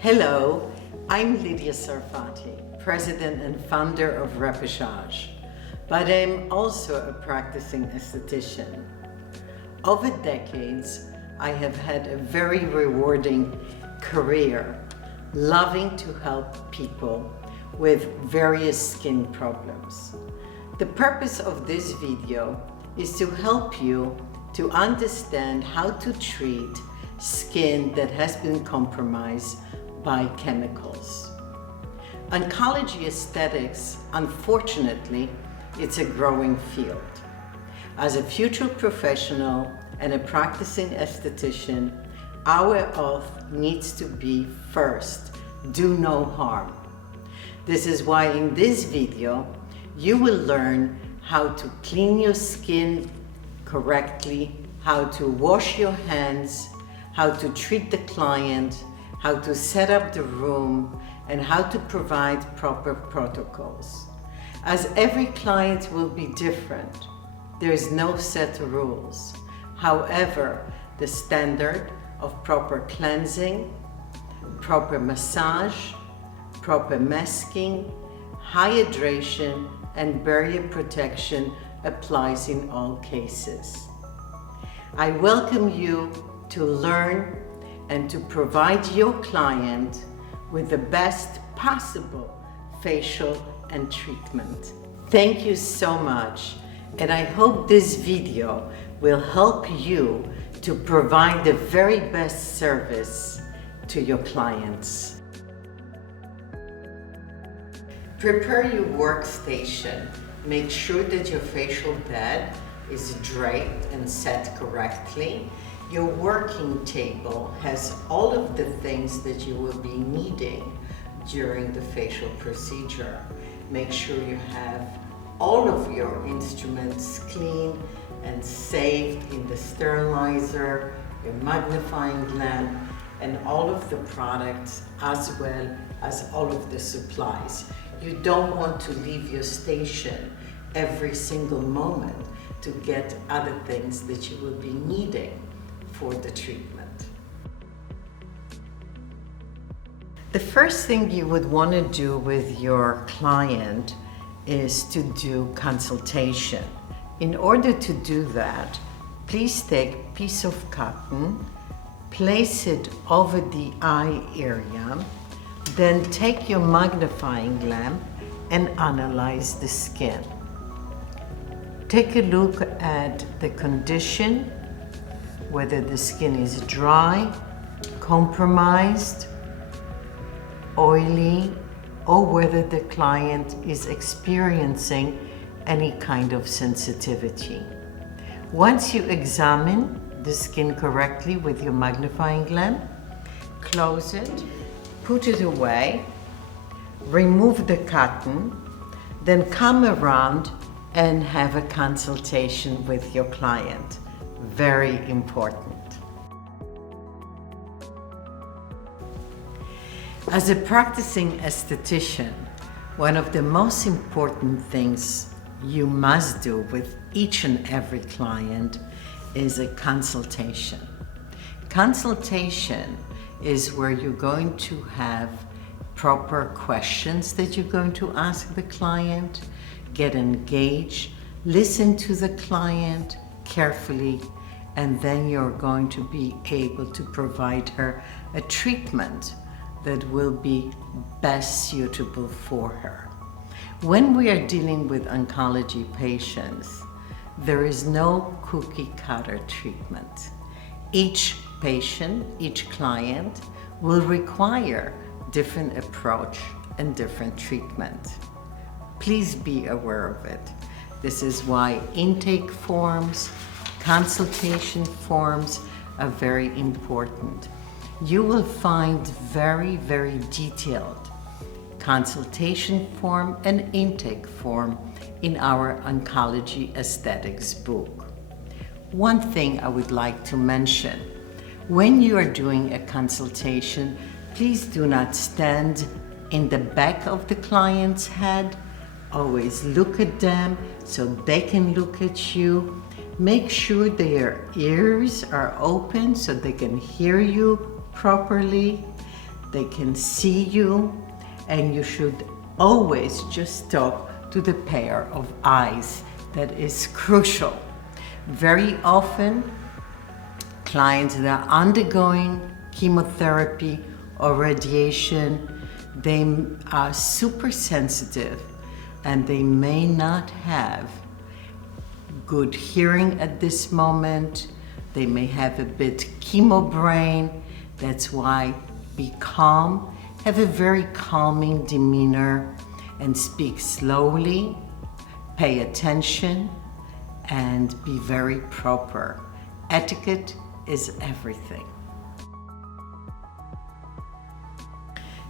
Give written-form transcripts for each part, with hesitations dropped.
Hello, I'm Lydia Sarfati, president and founder of Repechage, but I'm also a practicing esthetician. Over decades, I have had a very rewarding career, loving to help people with various skin problems. The purpose of this video is to help you to understand how to treat skin that has been compromised by chemicals. Oncology aesthetics, unfortunately, it's a growing field. As a future professional and a practicing esthetician, our oath needs to be first, do no harm. This is why in this video, you will learn how to clean your skin correctly, how to wash your hands, how to treat the client, how to set up the room, and how to provide proper protocols. As every client will be different, there is no set rules. However, the standard of proper cleansing, proper massage, proper masking, hydration, and barrier protection applies in all cases. I welcome you to learn and to provide your client with the best possible facial and treatment. Thank you so much, and I hope this video will help you to provide the very best service to your clients. Prepare your workstation. Make sure that your facial bed is draped and set correctly. Your working table has all of the things that you will be needing during the facial procedure. Make sure you have all of your instruments clean and saved in the sterilizer, your magnifying lamp, and all of the products, as well as all of the supplies. You don't want to leave your station every single moment to get other things that you will be needing for the treatment. The first thing you would want to do with your client is to do consultation. In order to do that, please take a piece of cotton, place it over the eye area, then take your magnifying lamp and analyze the skin. Take a look at the condition, whether the skin is dry, compromised, oily, or whether the client is experiencing any kind of sensitivity. Once you examine the skin correctly with your magnifying lamp, close it, put it away, remove the cotton, then come around and have a consultation with your client. Very important. As a practicing esthetician, one of the most important things you must do with each and every client is a consultation. Consultation is where you're going to have proper questions that you're going to ask the client, get engaged, listen to the client carefully, and then you're going to be able to provide her a treatment that will be best suitable for her. When we are dealing with oncology patients, there is no cookie cutter treatment. Each patient, each client will require different approach and different treatment. Please be aware of it. This is why intake forms, consultation forms are very important. You will find very, very detailed consultation form and intake form in our Oncology Aesthetics book. One thing I would like to mention, when you are doing a consultation, please do not stand in the back of the client's head. Always look at them so they can look at you. Make sure their ears are open so they can hear you properly. they can see you, and you should always just talk to the pair of eyes. That is crucial. Very often, clients that are undergoing chemotherapy or radiation, they are super sensitive and they may not have good hearing at this moment. They may have a bit chemo brain. That's why be calm, have a very calming demeanor, and speak slowly, pay attention, and be very proper. Etiquette is everything.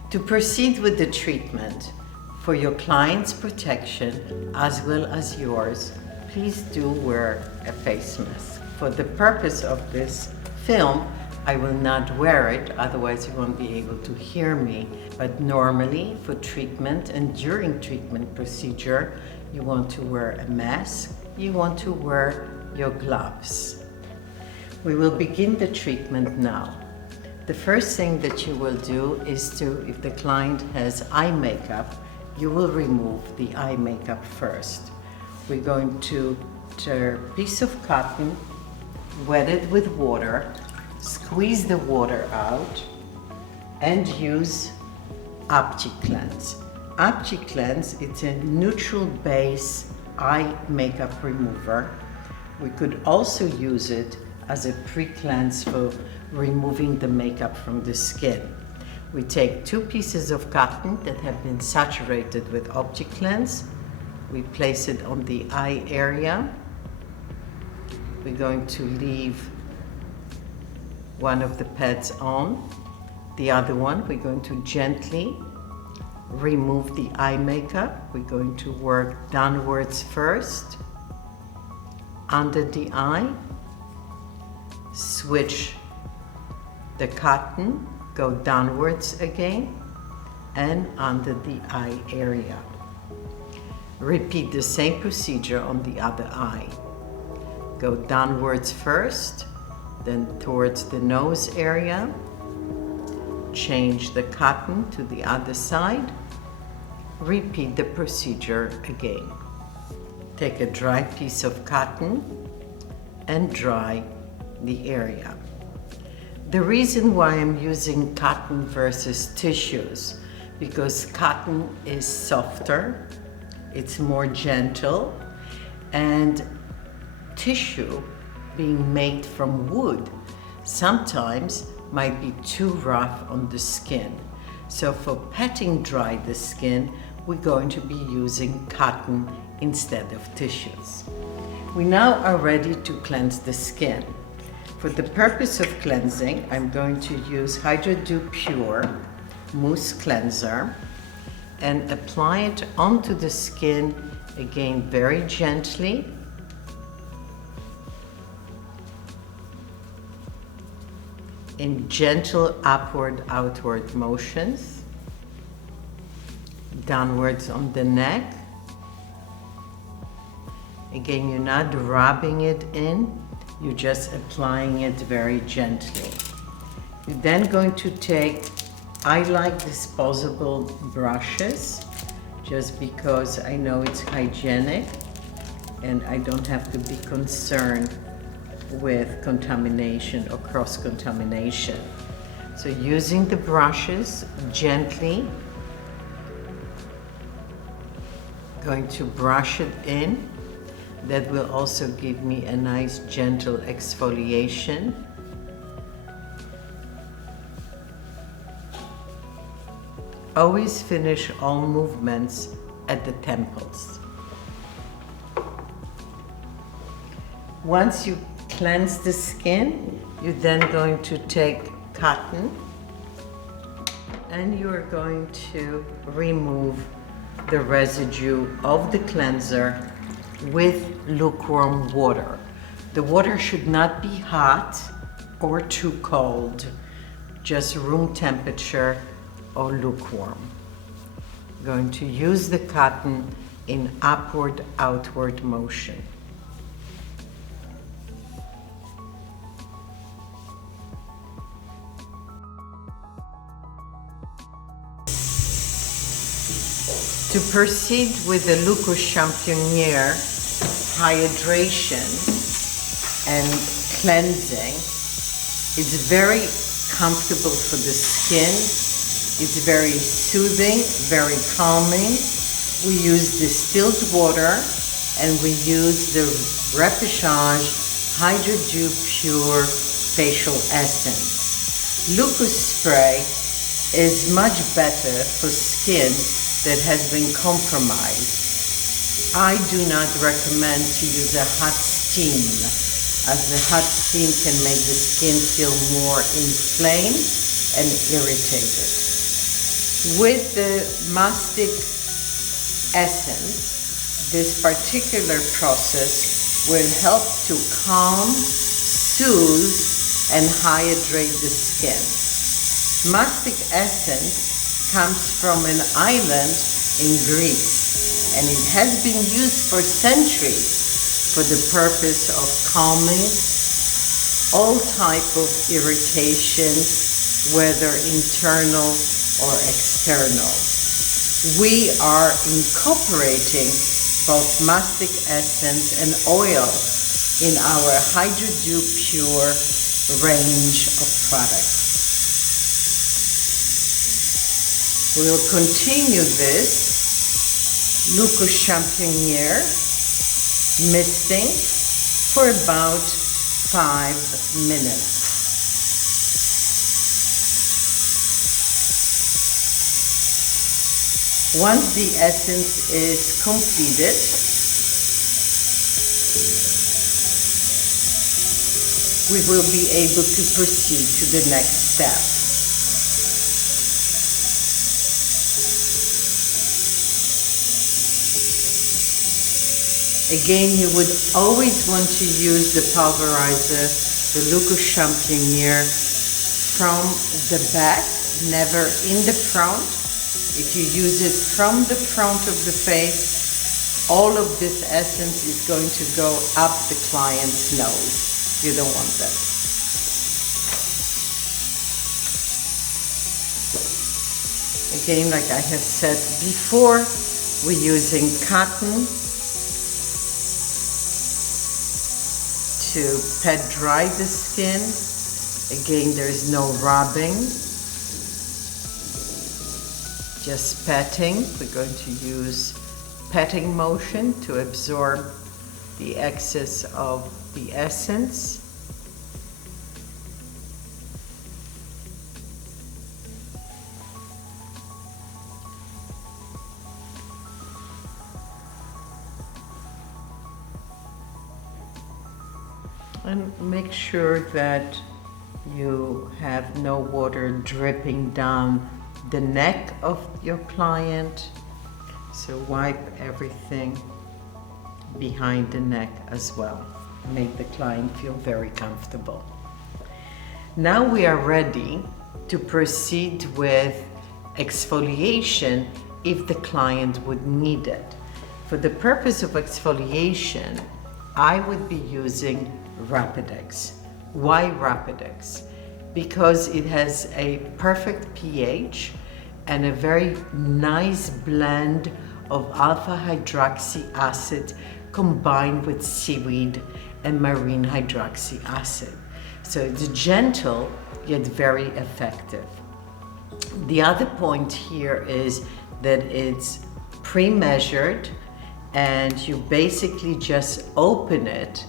To proceed with the treatment, for your client's protection as well as yours, please do wear a face mask. For the purpose of this film, I will not wear it, otherwise you won't be able to hear me. But normally for treatment and during treatment procedure, you want to wear a mask, you want to wear your gloves. We will begin the treatment now. The first thing that you will do is to, if the client has eye makeup, you will remove the eye makeup first. We're going to tear a piece of cotton, wet it with water, squeeze the water out, and use OptiCleanse. OptiCleanse, it's a neutral base eye makeup remover. We could also use it as a pre-cleanse for removing the makeup from the skin. We take 2 pieces of cotton that have been saturated with OptiCleanse. We place it on the eye area. We're going to leave one of the pads on. The other one, we're going to gently remove the eye makeup. We're going to work downwards first, under the eye, switch the cotton, go downwards again, and under the eye area. Repeat the same procedure on the other eye. Go downwards first, then towards the nose area. Change the cotton to the other side. Repeat the procedure again. Take a dry piece of cotton and dry the area. The reason why I'm using cotton versus tissues, because cotton is softer, it's more gentle, and tissue, being made from wood, sometimes might be too rough on the skin. So for patting dry the skin, we're going to be using cotton instead of tissues. We now are ready to cleanse the skin. For the purpose of cleansing, I'm going to use Hydra-Dew Pure Mousse Cleanser and apply it onto the skin, again very gently. In gentle upward-outward motions, downwards on the neck. Again, you're not rubbing it in, you're just applying it very gently. You're then going to take, I like disposable brushes, just because I know it's hygienic and I don't have to be concerned with contamination or cross-contamination. So using the brushes gently, going to brush it in. That will also give me a nice gentle exfoliation. Always finish all movements at the temples. Once you cleanse the skin, you're then going to take cotton and you're going to remove the residue of the cleanser with lukewarm water. The water should not be hot or too cold, just room temperature or lukewarm. I'm going to use the cotton in upward-outward motion. To proceed with the Lucas Champignon hydration and cleansing, it's very comfortable for the skin. It's very soothing, very calming. We use distilled water and we use the Repechage Hydro Dew Pure Facial Essence. Lucas spray is much better for skin that has been compromised. I do not recommend to use a hot steam, as the hot steam can make the skin feel more inflamed and irritated. With the mastic essence, this particular process will help to calm, soothe, and hydrate the skin. Mastic essence comes from an island in Greece, and it has been used for centuries for the purpose of calming all type of irritations, whether internal or external. We are incorporating both mastic essence and oil in our Hydro Dew Pure range of products. We will continue this Lucas Champignon misting for about 5 minutes. Once the essence is completed, we will be able to proceed to the next step. Again, you would always want to use the pulverizer, the Lucas Champignon, from the back, never in the front. If you use it from the front of the face, all of this essence is going to go up the client's nose. You don't want that. Again, like I have said before, we're using cotton to pet dry the skin. Again, there is no rubbing, just petting. We're going to use petting motion to absorb the excess of the essence. And make sure that you have no water dripping down the neck of your client. So wipe everything behind the neck as well. Make the client feel very comfortable. Now we are ready to proceed with exfoliation if the client would need it. For the purpose of exfoliation, I would be using Rapidex. Why Rapidex? Because it has a perfect pH and a very nice blend of alpha hydroxy acid combined with seaweed and marine hydroxy acid. So it's gentle yet very effective. The other point here is that it's pre-measured and you basically just open it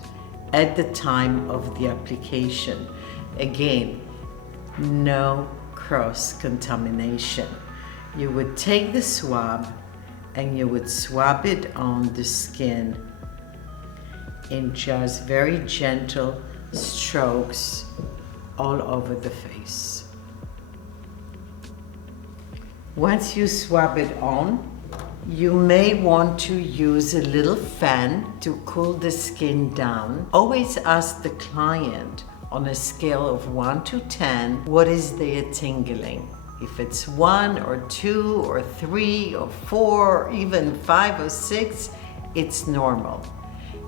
at the time of the application. Again, no cross-contamination. You would take the swab and you would swab it on the skin in just very gentle strokes all over the face. Once you swab it on, you may want to use a little fan to cool the skin down. Always ask the client on a scale of 1 to 10, what is their tingling? If it's 1 or 2 or 3 or 4, or even 5 or 6, it's normal.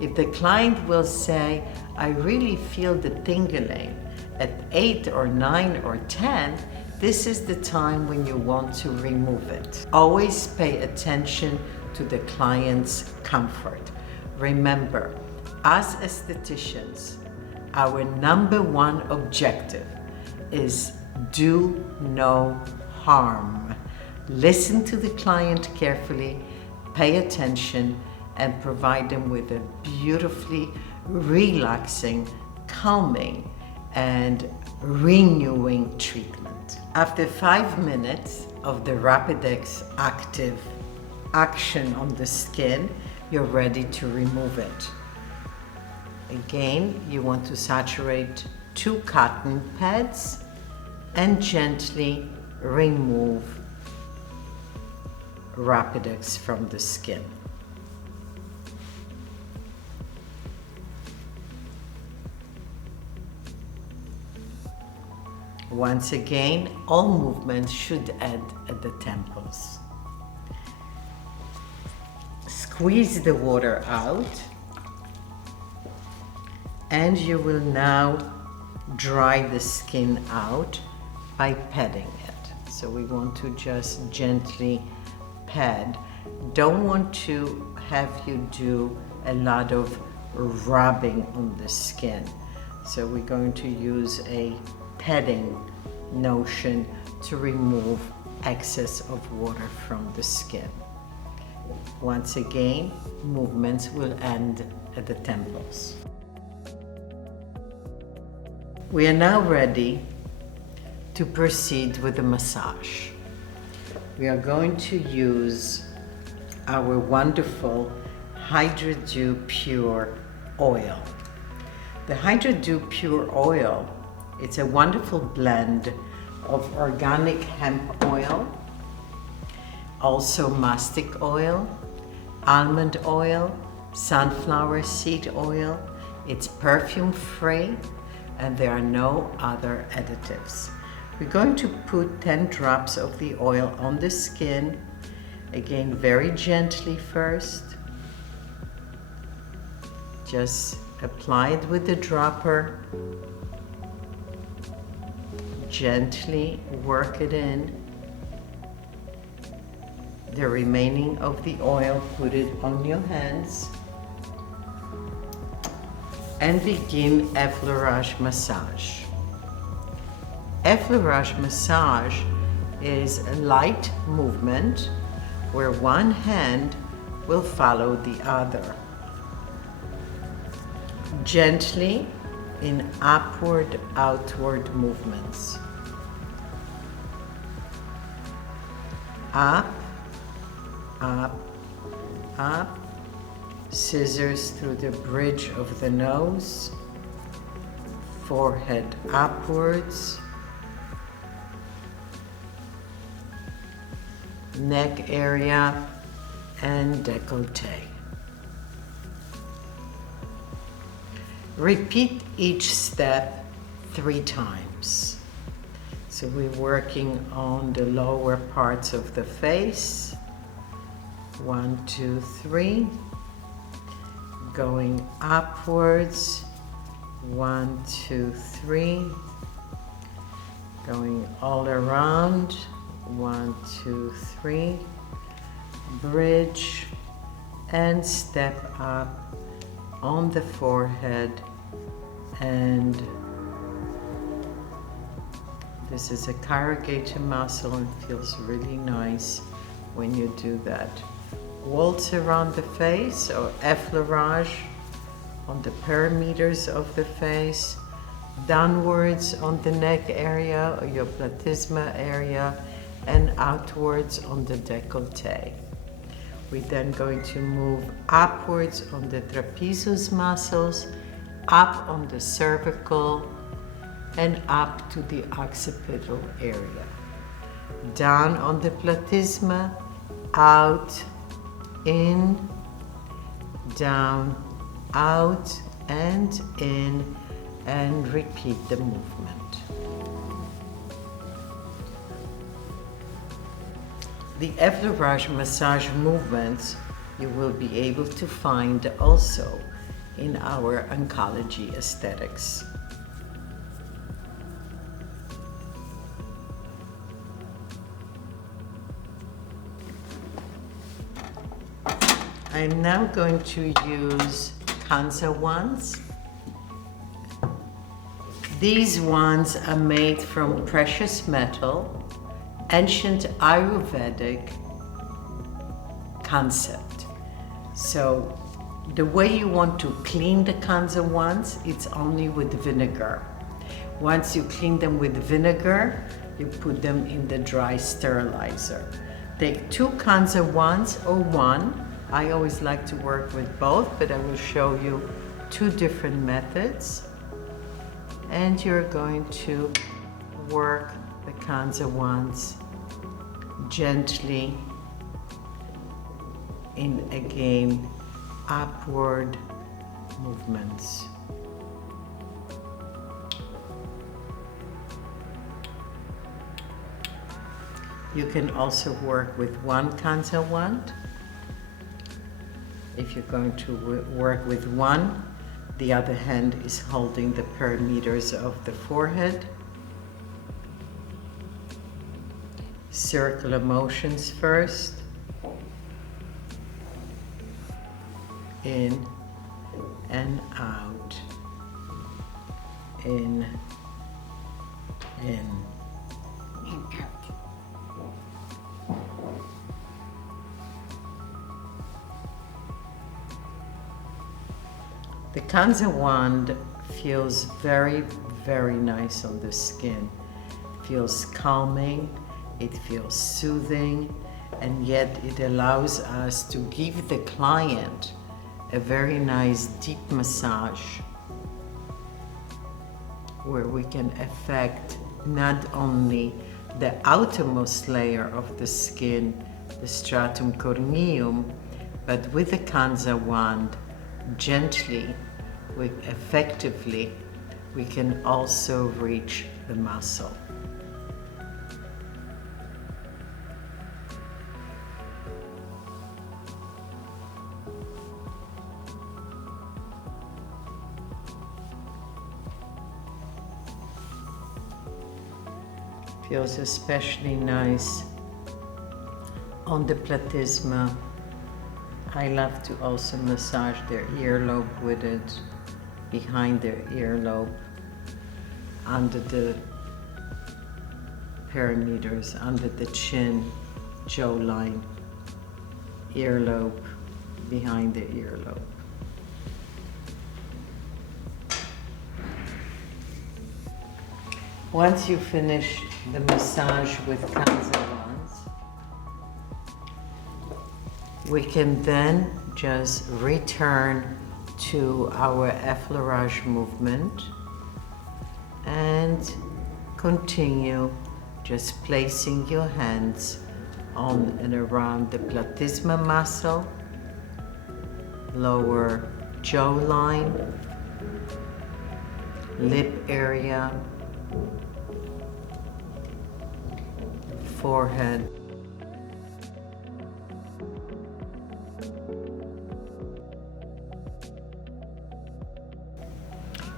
If the client will say, I really feel the tingling at 8 or 9 or 10, this is the time when you want to remove it. Always pay attention to the client's comfort. Remember, as estheticians, our #1 objective is do no harm. Listen to the client carefully, pay attention, and provide them with a beautifully relaxing, calming, and renewing treatment. After 5 minutes of the Rapidex active action on the skin, you're ready to remove it. Again, you want to saturate 2 cotton pads and gently remove Rapidex from the skin. Once again, all movements should end at the temples. Squeeze the water out, and you will now dry the skin out by patting it. So we want to just gently pad. Don't want to have you do a lot of rubbing on the skin. So we're going to use a padding notion to remove excess of water from the skin. Once again, movements will end at the temples. We are now ready to proceed with the massage. We are going to use our wonderful Hydra Dew Pure Oil. The Hydra Dew Pure Oil, it's a wonderful blend of organic hemp oil, also mastic oil, almond oil, sunflower seed oil. It's perfume free and there are no other additives. We're going to put 10 drops of the oil on the skin, again very gently first. Just apply it with the dropper, gently work it in. The remaining of the oil, put it on your hands and begin effleurage massage. Effleurage massage is a light movement where one hand will follow the other. Gently in upward, outward movements. Up, up, up. Scissors through the bridge of the nose. Forehead upwards. Neck area and décolleté. Repeat each step 3 times. So we're working on the lower parts of the face. 1, 2, 3. Going upwards. 1, 2, 3. Going all around. 1, 2, 3. Bridge and step up on the forehead, and this is a corrugator muscle and feels really nice when you do that. Waltz around the face or effleurage on the perimeters of the face, downwards on the neck area or your platysma area, and outwards on the décolleté. We're then going to move upwards on the trapezius muscles, up on the cervical, and up to the occipital area. Down on the platysma, out, in, down, out, and in, and repeat the movement. The effleurage massage movements you will be able to find also in our Oncology Aesthetics. I'm now going to use Kansa wands. These wands are made from precious metal, ancient Ayurvedic concept. So the way you want to clean the Kansa wands, it's only with vinegar. Once you clean them with vinegar, you put them in the dry sterilizer. Take 2 Kansa wands or 1. I always like to work with both, but I will show you 2 different methods. And you're going to work the Kansa wands gently in, again, upward movements. You can also work with 1 Kansa wand. If you're going to work with 1, the other hand is holding the perimeters of the forehead. Circular motions first. In and out. In and out. The Kansa wand feels very, very nice on the skin. It feels calming, it feels soothing, and yet it allows us to give the client a very nice deep massage where we can affect not only the outermost layer of the skin, the stratum corneum, but with the Kansa wand, gently, effectively, we can also reach the muscle. Feels especially nice on the platysma. I love to also massage their earlobe with it, behind their earlobe, under the perimeters, under the chin, jawline, earlobe, behind the earlobe. Once you finish the massage with Kansa wands, we can then just return to our effleurage movement and continue just placing your hands on and around the platysma muscle, lower jawline, lip area, forehead.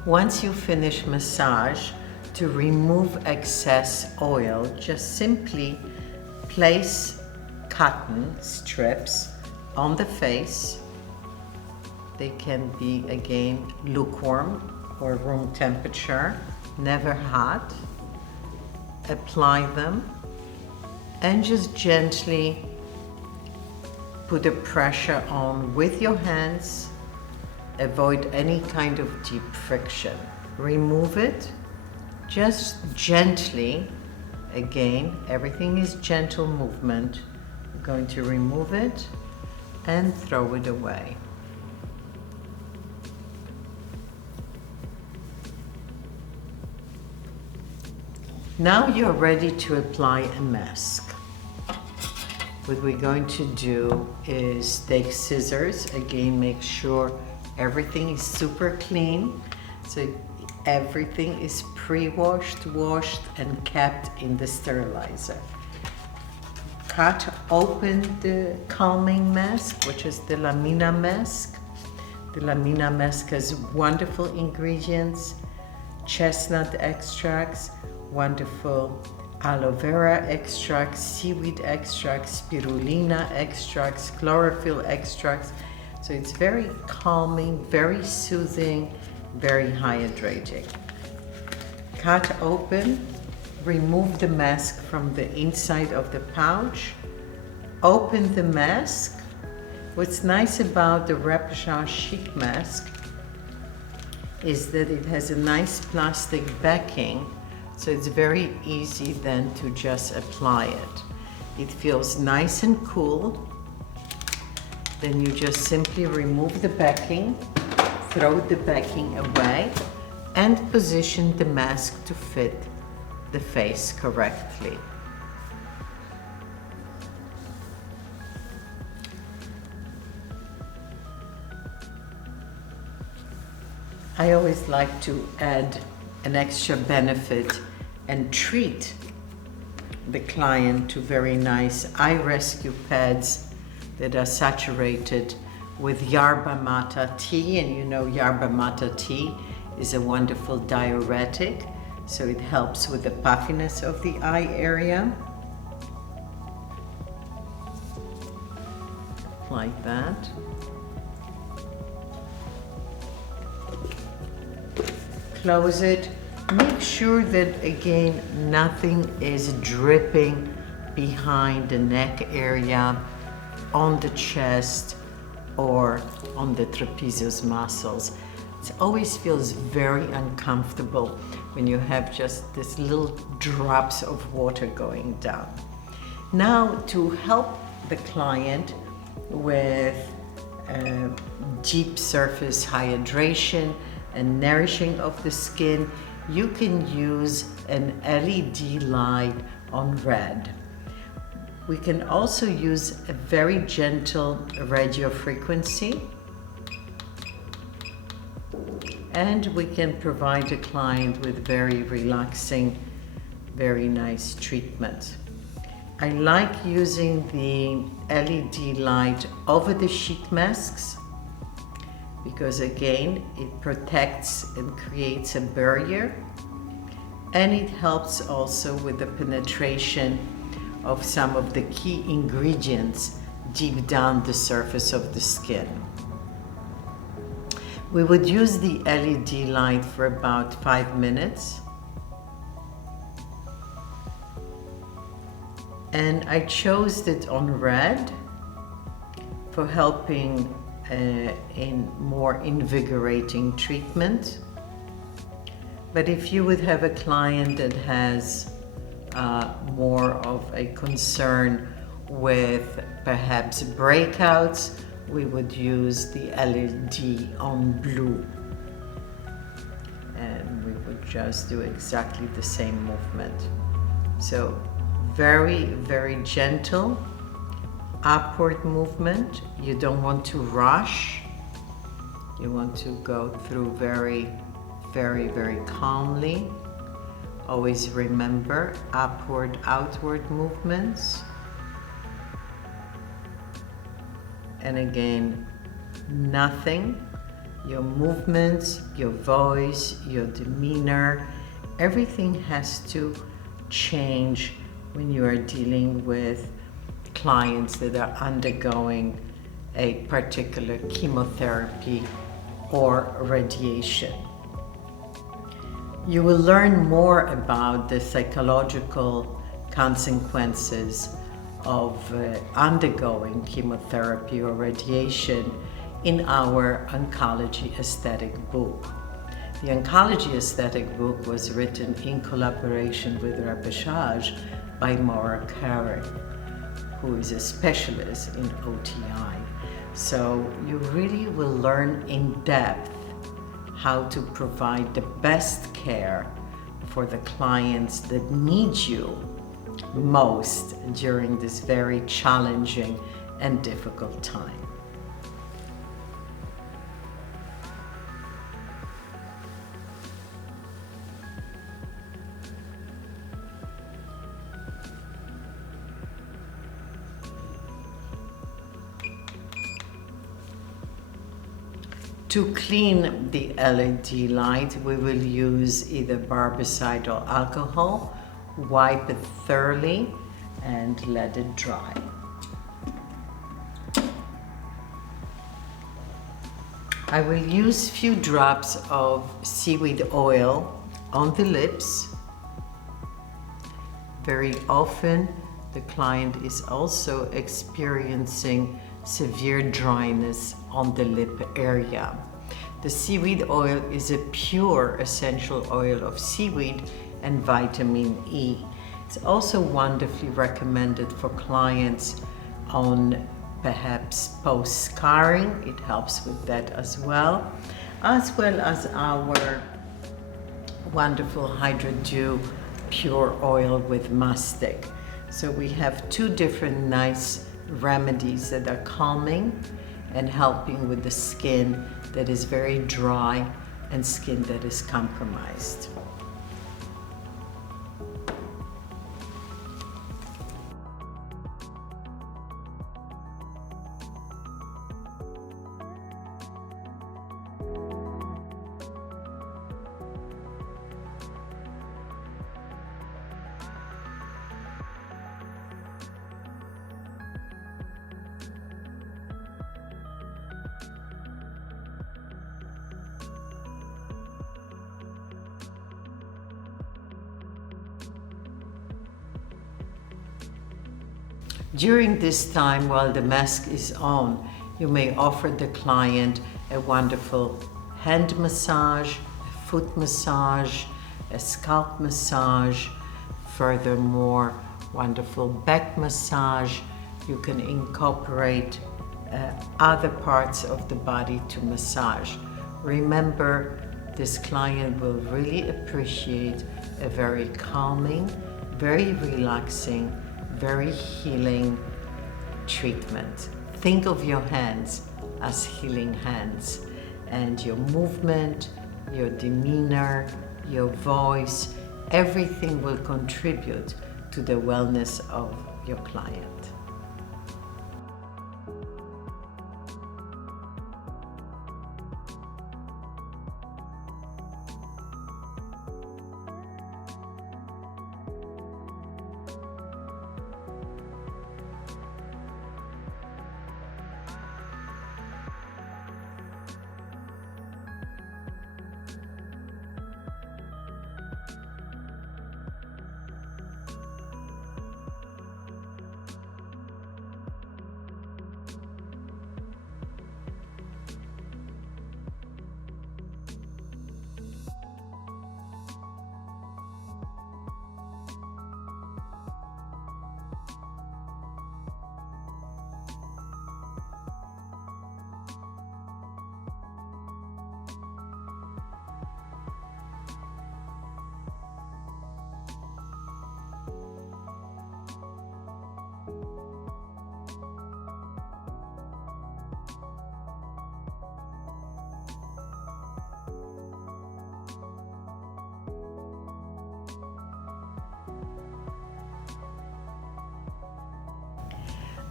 Once you finish massage, to remove excess oil, just simply place cotton strips on the face. They can be, again, lukewarm or room temperature, never hot. Apply them and just gently put a pressure on with your hands. Avoid any kind of deep friction. Remove it just gently. Again, everything is gentle movement. You're going to remove it and throw it away. Now you're ready to apply a mask. What we're going to do is take scissors. Again, make sure everything is super clean. So everything is pre-washed, washed, and kept in the sterilizer. Cut open the calming mask, which is the Lamina mask. The Lamina mask has wonderful ingredients, chestnut extracts, wonderful aloe vera extracts, seaweed extracts, spirulina extracts, chlorophyll extracts. So it's very calming, very soothing, very hydrating. Cut open, remove the mask from the inside of the pouch, open the mask. What's nice about the Repechage sheet mask is that it has a nice plastic backing, so it's very easy then to just apply it. It feels nice and cool. Then you just simply remove the backing, throw the backing away, and position the mask to fit the face correctly. I always like to add an extra benefit and treat the client to very nice eye rescue pads that are saturated with yerba mate tea. And you know, yerba mate tea is a wonderful diuretic, so it helps with the puffiness of the eye area. Like that. Close it. Make sure that, again, nothing is dripping behind the neck area, on the chest, or on the trapezius muscles. It always feels very uncomfortable when you have just these little drops of water going down. Now, to help the client with deep surface hydration and nourishing of the skin, you can use an LED light on red. We can also use a very gentle radio frequency, and we can provide the client with very relaxing, very nice treatment. I like using the LED light over the sheet masks because, again, it protects and creates a barrier, and it helps also with the penetration of some of the key ingredients deep down the surface of the skin. We would use the LED light for about 5 minutes. And I chose it on red for helping in more invigorating treatment. But if you would have a client that has more of a concern with perhaps breakouts, we would use the LED on blue. And we would just do exactly the same movement. So very, very gentle upward movement. You don't want to rush. You want to go through very, very, very calmly. Always remember upward, outward movements. And again, nothing. Your movements, your voice, your demeanor, everything has to change when you are dealing with clients that are undergoing a particular chemotherapy or radiation. You will learn more about the psychological consequences of undergoing chemotherapy or radiation in our Oncology aesthetic book. The Oncology aesthetic book was written in collaboration with Repechage by Maura Karen, who is a specialist in OTI. So you really will learn in depth how to provide the best care for the clients that need you most during this very challenging and difficult time. To clean the LED light, we will use either barbicide or alcohol, wipe it thoroughly and let it dry. I will use few drops of seaweed oil on the lips. Very often the client is also experiencing severe dryness on the lip area. The seaweed oil is a pure essential oil of seaweed and vitamin E. It's also wonderfully recommended for clients on perhaps post-scarring. It helps with that as well as our wonderful Hydrodew pure oil with mastic. So we have two different nice remedies that are calming and helping with the skin that is very dry and skin that is compromised. During this time, while the mask is on, you may offer the client a wonderful hand massage, a foot massage, a scalp massage, furthermore, wonderful back massage. You can incorporate other parts of the body to massage. Remember, this client will really appreciate a very calming, very relaxing, very healing treatment. Think of your hands as healing hands, and your movement, your demeanor, your voice, everything will contribute to the wellness of your client.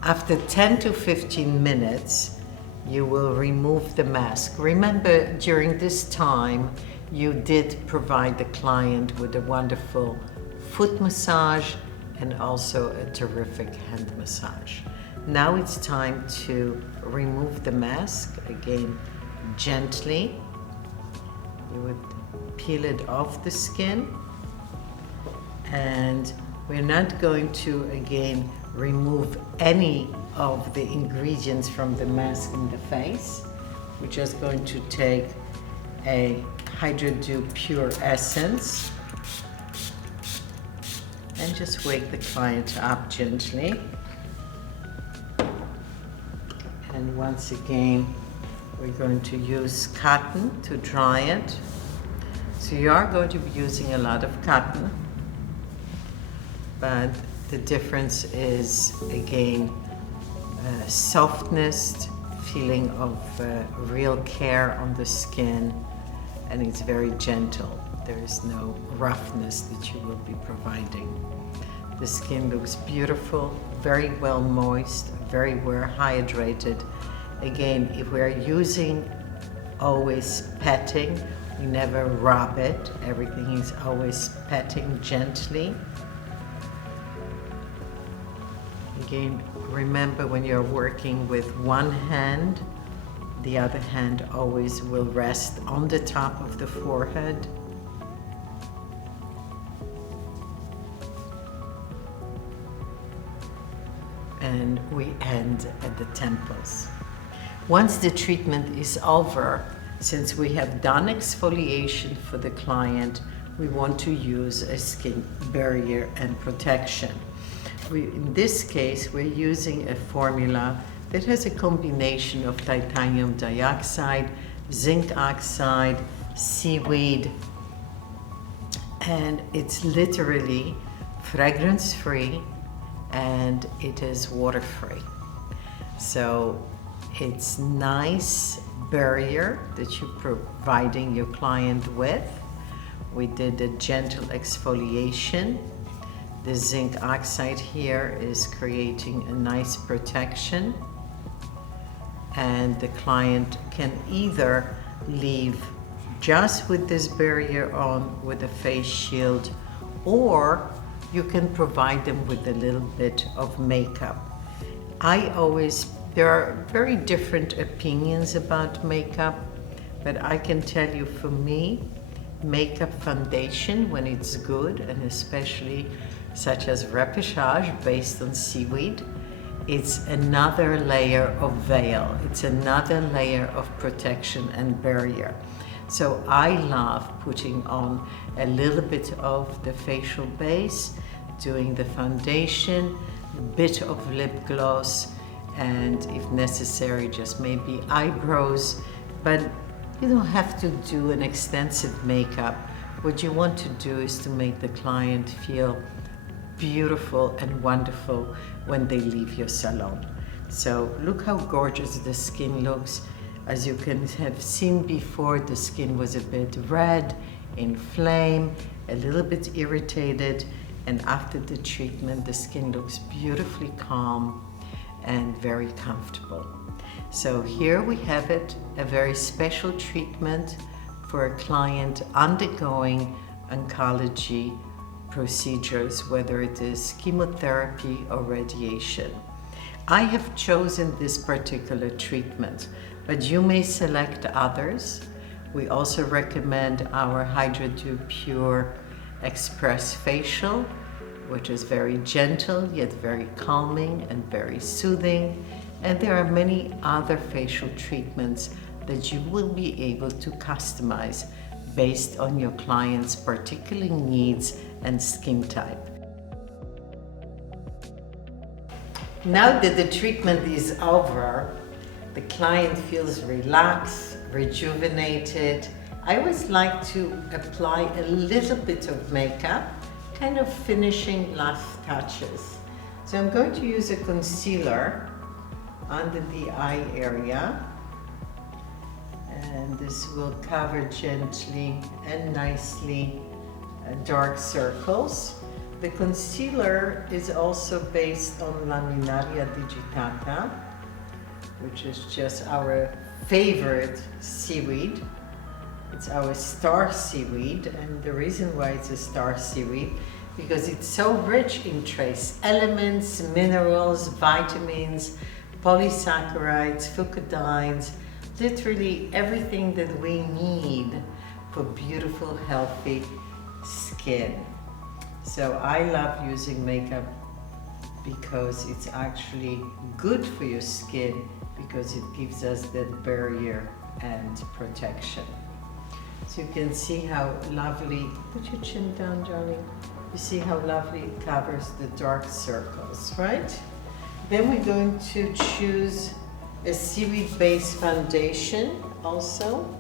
After 10 to 15 minutes, you will remove the mask. Remember, during this time, you did provide the client with a wonderful foot massage and also a terrific hand massage. Now it's time to remove the mask. Again, gently. You would peel it off the skin, and we're not going to, again, remove any of the ingredients from the mask in the face. We're just going to take a Hydrodew Pure Essence and just wake the client up gently. And once again, we're going to use cotton to dry it. So you are going to be using a lot of cotton, but the difference is, again, softness, feeling of real care on the skin, and it's very gentle. There is no roughness that you will be providing. The skin looks beautiful, very well moist, very well hydrated. Again, if we're using always petting, we never rub it. Everything is always petting gently. skin, remember when you're working with one hand, the other hand always will rest on the top of the forehead. And we end at the temples. Once the treatment is over, since we have done exfoliation for the client, we want to use a skin barrier and protection. In this case, we're using a formula that has a combination of titanium dioxide, zinc oxide, seaweed, and it's literally fragrance-free and it is water-free. So it's nice barrier that you're providing your client with. We did a gentle exfoliation. The zinc oxide here is creating a nice protection, and the client can either leave just with this barrier on with a face shield, or you can provide them with a little bit of makeup. There are very different opinions about makeup, but I can tell you, for me, makeup foundation, when it's good, and especially such as repechage based on seaweed, it's another layer of veil. It's another layer of protection and barrier. So I love putting on a little bit of the facial base, doing the foundation, a bit of lip gloss, and if necessary, just maybe eyebrows. But you don't have to do an extensive makeup. What you want to do is to make the client feel beautiful and wonderful when they leave your salon. So look how gorgeous the skin looks. As you can have seen before, the skin was a bit red, inflamed, a little bit irritated, and after the treatment, the skin looks beautifully calm and very comfortable. So here we have it, a very special treatment for a client undergoing oncology procedures, whether it is chemotherapy or radiation. I have chosen this particular treatment, but you may select others. We also recommend our HydraDew Pure Express Facial, which is very gentle yet very calming and very soothing. And there are many other facial treatments that you will be able to customize based on your client's particular needs and skin type. Now that the treatment is over, the client feels relaxed, rejuvenated. I always like to apply a little bit of makeup, kind of finishing last touches. So I'm going to use a concealer under the eye area, and this will cover gently and nicely dark circles. The concealer is also based on Laminaria digitata, which is just our favorite seaweed. It's our star seaweed, and the reason why it's a star seaweed, because it's so rich in trace elements, minerals, vitamins, polysaccharides, fucodides, literally everything that we need for beautiful, healthy skin. So I love using makeup because it's actually good for your skin, because it gives us that barrier and protection. So you can see how lovely, put your chin down, darling. You see how lovely it covers the dark circles, right? Then we're going to choose a seaweed-based foundation also.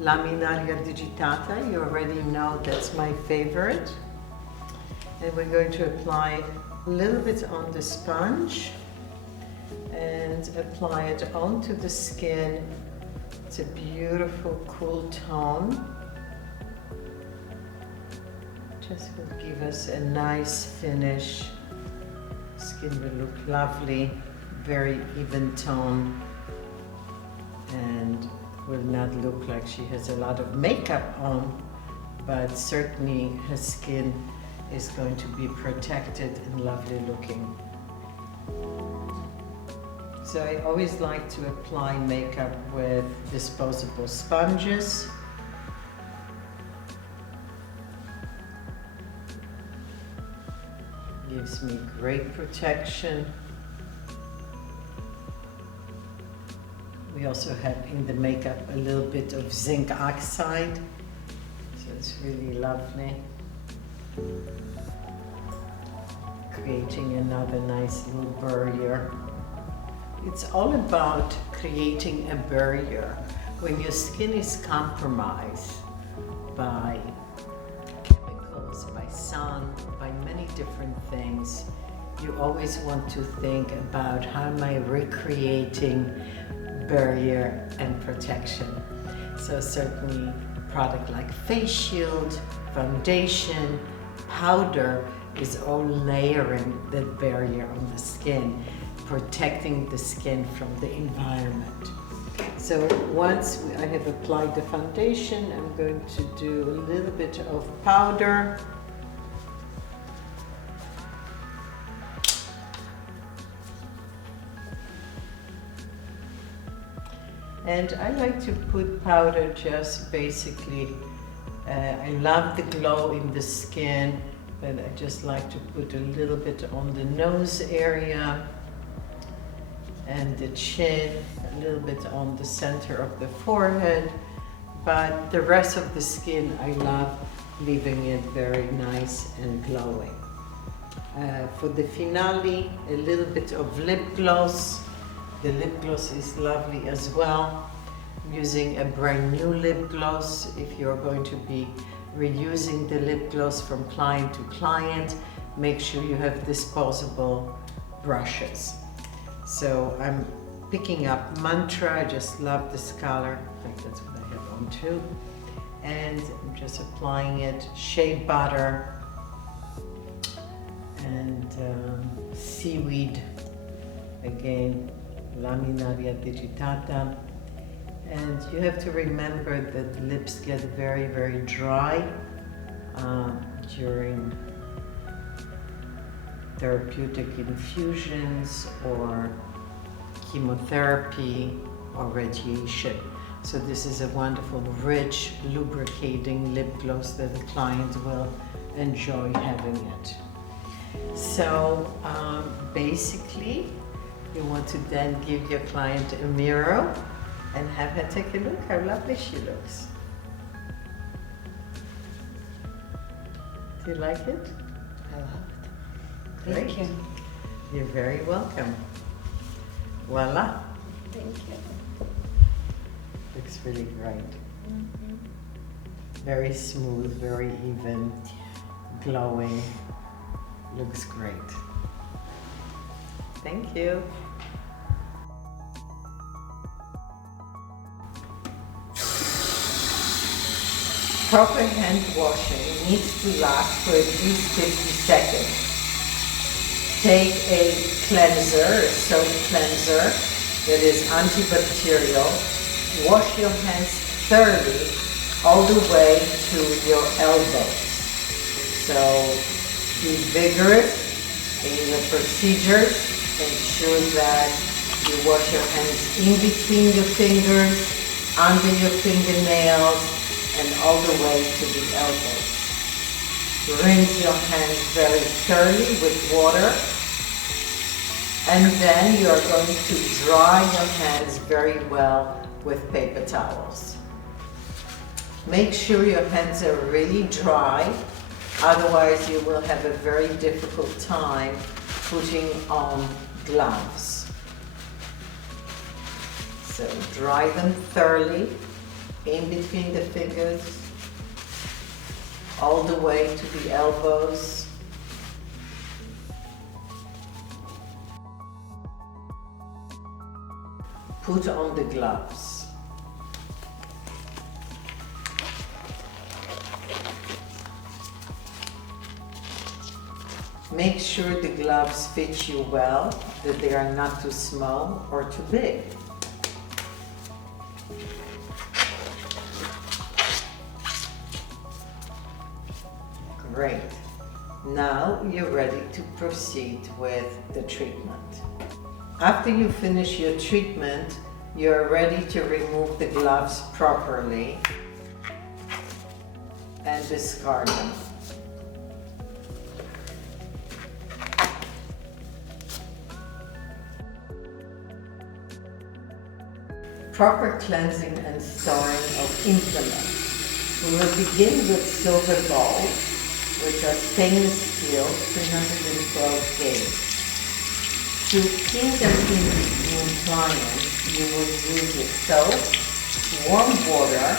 Laminaria digitata, you already know that's my favorite. And we're going to apply a little bit on the sponge and apply it onto the skin. It's a beautiful, cool tone. Just will give us a nice finish. Skin will look lovely, very even tone, and will not look like she has a lot of makeup on, but certainly her skin is going to be protected and lovely looking. So I always like to apply makeup with disposable sponges. Gives me great protection. We also have in the makeup a little bit of zinc oxide, so it's really lovely. Creating another nice little barrier. It's all about creating a barrier. When your skin is compromised by chemicals, by sun, by many different things, you always want to think about how am I recreating barrier and protection. So certainly a product like face shield, foundation, powder is all layering that barrier on the skin, protecting the skin from the environment. So once I have applied the foundation, I'm going to do a little bit of powder. And I like to put powder just basically, I love the glow in the skin, but I just like to put a little bit on the nose area and the chin, a little bit on the center of the forehead, but the rest of the skin I love leaving it very nice and glowing. For the finale, a little bit of lip gloss. The lip gloss is lovely as well. I'm using a brand new lip gloss. If you're going to be reusing the lip gloss from client to client, make sure you have disposable brushes. So I'm picking up Mantra. I just love this color. I think that's what I have on too. And I'm just applying it. Shea butter and seaweed. Again, Laminaria digitata. And you have to remember that lips get very, very dry during therapeutic infusions or chemotherapy or radiation. So this is a wonderful, rich, lubricating lip gloss that the client will enjoy having it. So basically, you want to then give your client a mirror and have her take a look how lovely she looks. Do you like it? I love it. Great. Thank you. You're very welcome. Voila. Thank you. Looks really great. Very smooth, very even, glowing. Looks great. Thank you. Proper hand washing needs to last for at least 50 seconds. Take a cleanser, a soap cleanser that is antibacterial. Wash your hands thoroughly all the way to your elbows. So be vigorous in your procedures. Make sure that you wash your hands in between your fingers, under your fingernails, and all the way to the elbows. Rinse your hands very thoroughly with water, and then you are going to dry your hands very well with paper towels. Make sure your hands are really dry, otherwise you will have a very difficult time putting on gloves. So dry them thoroughly in between the fingers, all the way to the elbows. Put on the gloves. Make sure the gloves fit you well, that they are not too small or too big. Great. Now you're ready to proceed with the treatment. After you finish your treatment, you're ready to remove the gloves properly and discard them. Proper cleansing and storing of implements. We will begin with silver balls, which are stainless steel 312 gauge. To clean them in between clients, you will use a soap, warm water,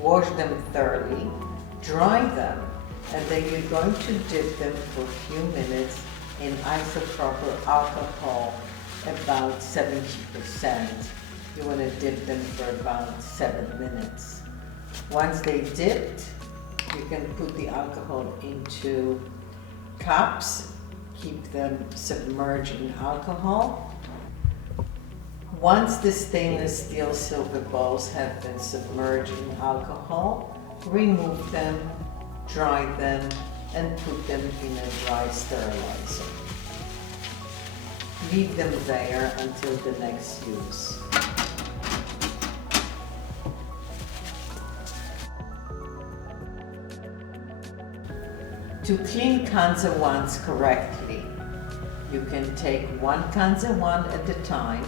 wash them thoroughly, dry them, and then you're going to dip them for a few minutes in isopropyl alcohol, about 70%. You want to dip them for about 7 minutes. Once they dipped, you can put the alcohol into cups, keep them submerged in alcohol. Once the stainless steel silver balls have been submerged in alcohol, remove them, dry them, and put them in a dry sterilizer. Leave them there until the next use. To clean cancer wands correctly, you can take one cancer wand at a time,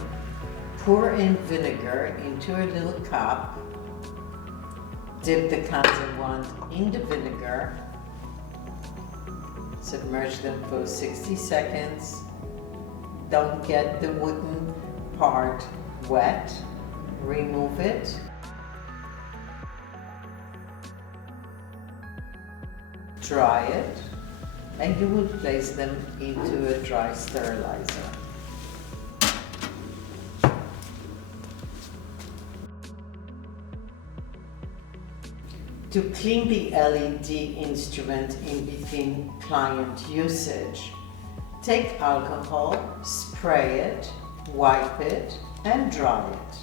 pour in vinegar into a little cup, dip the cancer wand in the vinegar, submerge them for 60 seconds. Don't get the wooden part wet, remove it. Dry it, and you will place them into a dry sterilizer. To clean the LED instrument in between client usage, take alcohol, spray it, wipe it, and dry it.